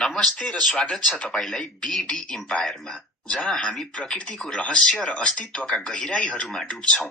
नमस्ते र स्वागत छ तपाईलाई बीडी इम्पायरमा, जहाँ हामी प्रकृतिको रहस्य र अस्तित्वका गहिराईहरूमा डुब्छौं।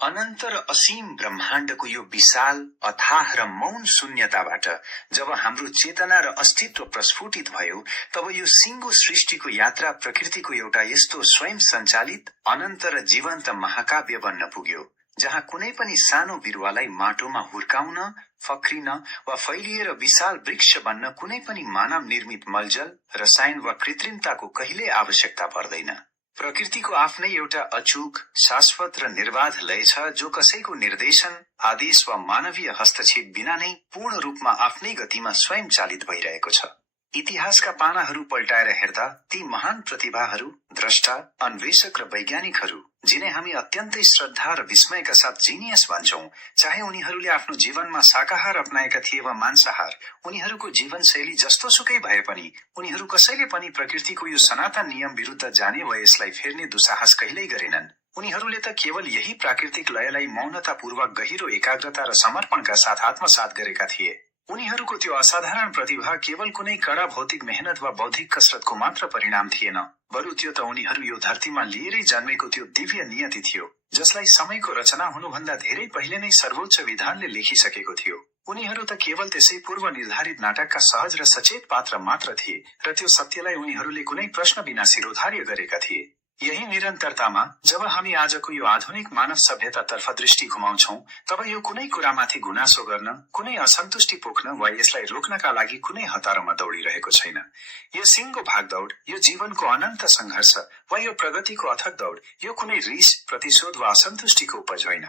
अनन्त र असीम ब्रह्माण्डको यो विशाल, अथाह र मौन शून्यताबाट जब हाम्रो चेतना र अस्तित्व प्रस्फुटित भयो, तब यो सिङ्गो सृष्टिको यात्रा प्रकृतिको एउटा यस्तो स्वयं सञ्चालित, अनन्त र जीवन्त महाकाव्य बन्न पुग्यो, जहाँ कुनै पनि सानो बिरुवालाई माटोमा हुर्काउन, फक्रिन वा फैलिएर विशाल वृक्ष बन्न कुनै पनि मानव निर्मित मलजल, रसायन वा कृत्रिमताको कहिल्यै आवश्यकता पर्दैन। प्रकृतिको आफ्नै एउटा अचूक, शाश्वत र निर्बाध लय छ, जो कसैको निर्देशन, आदेश वा मानवीय हस्तक्षेप बिना नै पूर्ण रूपमा आफ्नै गतिमा स्वयं चालित भइरहेको छ। इतिहासका पानाहरू पल्टाएर हेर्दा ती महान प्रतिभाहरू, द्रष्टा, अन्वेषक र वैज्ञानिकहरू, जिनै हामी अत्यन्तै श्रद्धा र विस्मयका साथ जिनियस भन्छौं, चाहे उनीहरूले आफ्नो जीवनमा शाकाहार अपनाएका थिए वा मांसाहार, उनीहरूको जीवनशैली जस्तोसुकै भए पनि उनीहरू कसैले पनि प्रकृतिको यो सनातन नियम विरुद्ध जाने वा यसलाई फेर्ने दुस्साहस कहिल्यै गरेनन्। उनीहरूले त केवल यही प्राकृतिक लयलाई मौनतापूर्वक गहिरो एकाग्रता र समर्पणका साथ आत्मसात गरेका थिए। उनीहरूको त्यो असाधारण प्रतिभा केवल कुनै कडा भौतिक मेहनत वा बौद्धिक कसरतको मात्र परिणाम थिएन, बरु त्यो त उनीहरू यो धरतीमा लिएरै जन्मेको त्यो दिव्य नियति थियो, जसलाई समयको रचना हुनुभन्दा धेरै पहिले नै सर्वोच्च विधानले लेखिसकेको थियो। उनीहरू त केवल त्यसै पूर्व निर्धारित नाटकका सहज र सचेत पात्र मात्र थिए, र त्यो सत्यलाई उनीहरूले कुनै प्रश्न बिना शिरोधार्य गरेका थिए। यही निरन्तरतामा जब हामी आजको यो आधुनिक मानव सभ्यतातर्फ दृष्टि घुमाउँछौं, तब यो कुनै कुरामाथि गुनासो गर्न, कुनै असन्तुष्टि पोख्न वा यसलाई रोक्नका लागि कुनै हतारोमा दौडिरहेको छैन। यो सिङ्गो भागदौड, यो जीवनको अनन्त संघर्ष वा यो प्रगतिको अथक दौड, यो कुनै रिस, प्रतिशोध वा असन्तुष्टिको उपज होइन।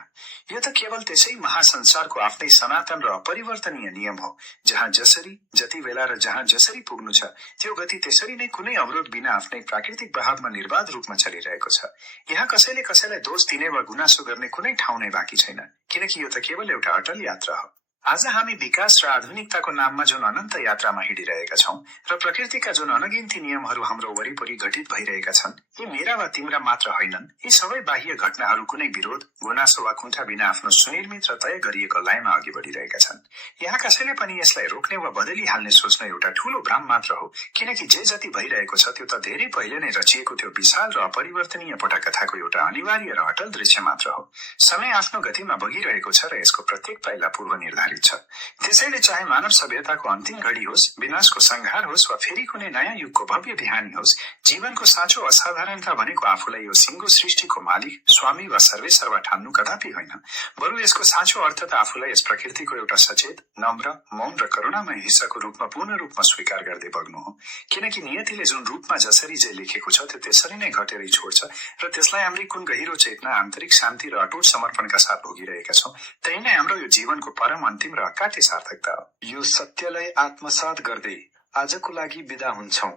यो त केवल त्यसै महासंसारको आफ्नै सनातन र अपरिवर्तनीय नियम हो, जहाँ जसरी, जति बेला र जहाँ जसरी पुग्नु छ, त्यो गति त्यसरी नै कुनै अवरोध बिना आफ्नै प्राकृतिक बहावमा निर्बाध रूपमा चलिरहेको छ। यहाँ कसैले कसैलाई दोष दिने वा गुनासो गर्ने कुनै ठाउँ नै बाँकी छैन, किनकि यो त केवल एउटा अटल यात्रा हो। आज हामी विकास र आधुनिकताको नाममा जुन अनन्त यात्रामा हिँडिरहेका छौं, र प्रकृतिका जुन अनगिन्ती नियमहरू हाम्रो वरिपरि घटित भइरहेका छन्, यी मेरा वा तिम्रा मात्र होइनन्। यी सबै बाह्य घटनाहरू कुनै विरोध, गुनासो वा कुण्ठा बिना आफ्नो सुनिर्मित र तय गरिएको लयमा अघि बढिरहेका छन्। यहाँ कसैले पनि यसलाई रोक्ने वा बदलिहाल्ने सोच्न एउटा ठूलो भ्रम मात्र हो, किनकि जे जति भइरहेको छ त्यो त धेरै पहिले नै रचिएको त्यो विशाल र अपरिवर्तनीय पटकथाको एउटा अनिवार्य र अटल दृश्य मात्र हो। समय आफ्नो गतिमा बगिरहेको छ र यसको प्रत्येक पाइला पूर्व निर्धारित छ। त्यसैले चाहे मानव सभ्यताको अन्तिम घडी होस्, विनाशको संहार होस् वा फेरि कुनै नयाँ युगको भव्य बिहानी होस्, जीवनको साँचो असाधारणता भनेको आफूलाई यो सिङ्गो सृष्टिको मालिक, स्वामी वा सर्वेसर्वा ठान्नु कदापि होइन, बरु यसको साँचो अर्थ त आफूलाई यस प्रकृतिको एउटा सचेत, नम्र, मौन र करुणामय हिस्साको रूपमा पूर्ण रूपमा स्वीकार गर्दै बग्नु हो। किनकि नियतिले जुन रूपमा जसरी जे लेखेको छ त्यो त्यसरी नै घटेरै छोड्छ, र त्यसलाई हाम्रै कुन गहिरो चेतना, आन्तरिक शान्ति र अटुट समर्पणका साथ भोगिरहेका छौं, त्यही नै हाम्रो यो जीवनको परम अन्तिम र अकाट्य सार्थकता हो। यो सत्यलाई आत्मसात गर्दै आजको लागि बिदा हुन्छौं।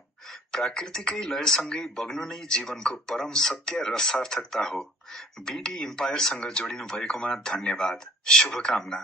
प्राकृतिकै लयसँगै बग्नु नै जीवनको परम सत्य र सार्थकता हो। बीडी इम्पायरसँग जोडिनु भएकोमा धन्यवाद। शुभकामना।